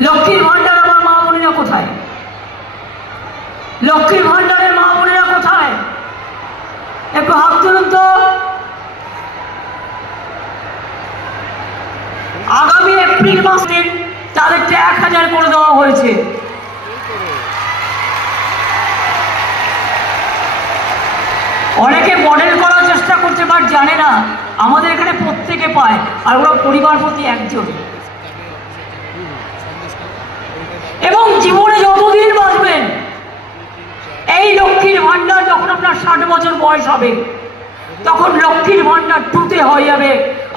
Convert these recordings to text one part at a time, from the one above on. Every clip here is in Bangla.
লক্ষ্মীর ভান্ডার আমার মা বোনেরা কোথায়? লক্ষ্মীর ভান্ডারের মা বোনেরা কোথায়? একটু হাত তুলুন তো। আগামী এপ্রিল মাসে তাদেরকে 1000 করে দেওয়া হয়েছে। অনেকে মডেল করার চেষ্টা করছে, বাট জানে না আমাদের এখানে প্রত্যেকে পায়, আর ওরা পরিবার প্রতি একজন। এবং জীবনে যতদিন বাঁচবেন, এই লক্ষ্মীর ভান্ডার যখন আপনার 60 বছর বয়স হবে, তখন লক্ষ্মীর ভান্ডার 2তে হয়ে যাবে।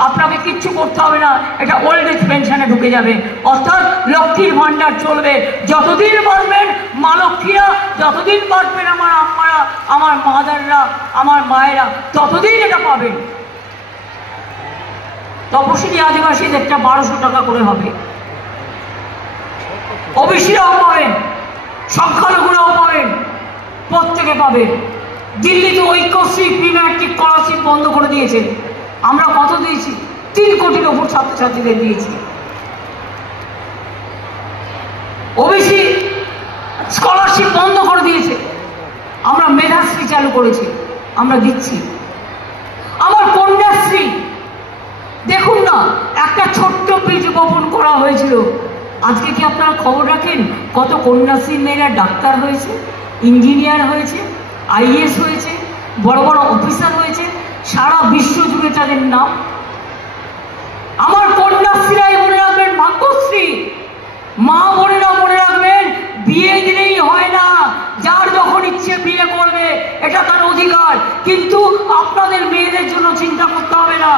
আপনাকে কিচ্ছু করতে হবে না, এটা ওল্ড এজ পেনশনে ঢুকে যাবে। অর্থাৎ লক্ষ্মীর ভান্ডার চলবে যতদিন বাঁচবেন। মা লক্ষ্মীরা যতদিন বাঁচবেন, আমার আম্মারা, আমার মাদাররা, আমার মায়েরা ততদিন এটা পাবেন। তপশিলি আদিবাসীদেরটা 1200 টাকা করে হবে। ওবিসিরাও পাবেন, সংখ্যালঘুরাও পাবেন, প্রত্যেকে পাবেন। দিল্লিতে ঐক্যশ্রী প্রি ম্যাট্রিক স্কলারশিপ বন্ধ করে দিয়েছে। আমরা কত দিয়েছি? 3 কোটির ওপর ছাত্রছাত্রীদের দিয়েছি। ওবিসি স্কলারশিপ বন্ধ করে দিয়েছে। আমরা মেধাশ্রী চালু করেছি, আমরা দিচ্ছি। আমার কন্যাশ্রী দেখুন না, একটা ছোট্ট বীজ বপন করা হয়েছিল। আজকে কি আপনারা খবর রাখেন কত কন্যাশ্রী মেয়েরা ডাক্তার হয়েছে, ইঞ্জিনিয়ার হয়েছে, আইএস হয়েছে, বড় বড় অফিসার হয়েছে, সারা বিশ্ব জুড়ে তাদের নাম। আমার কন্যাশ্রীরাই মনে রাখবেন ভাগ্যশ্রী। মা বোনেরা মনে রাখবেন, বিয়ে দিলেই হয় না, যার যখন ইচ্ছে বিয়ে করবে, এটা তার অধিকার। কিন্তু আপনাদের মেয়েদের জন্য চিন্তা করতে হবে না।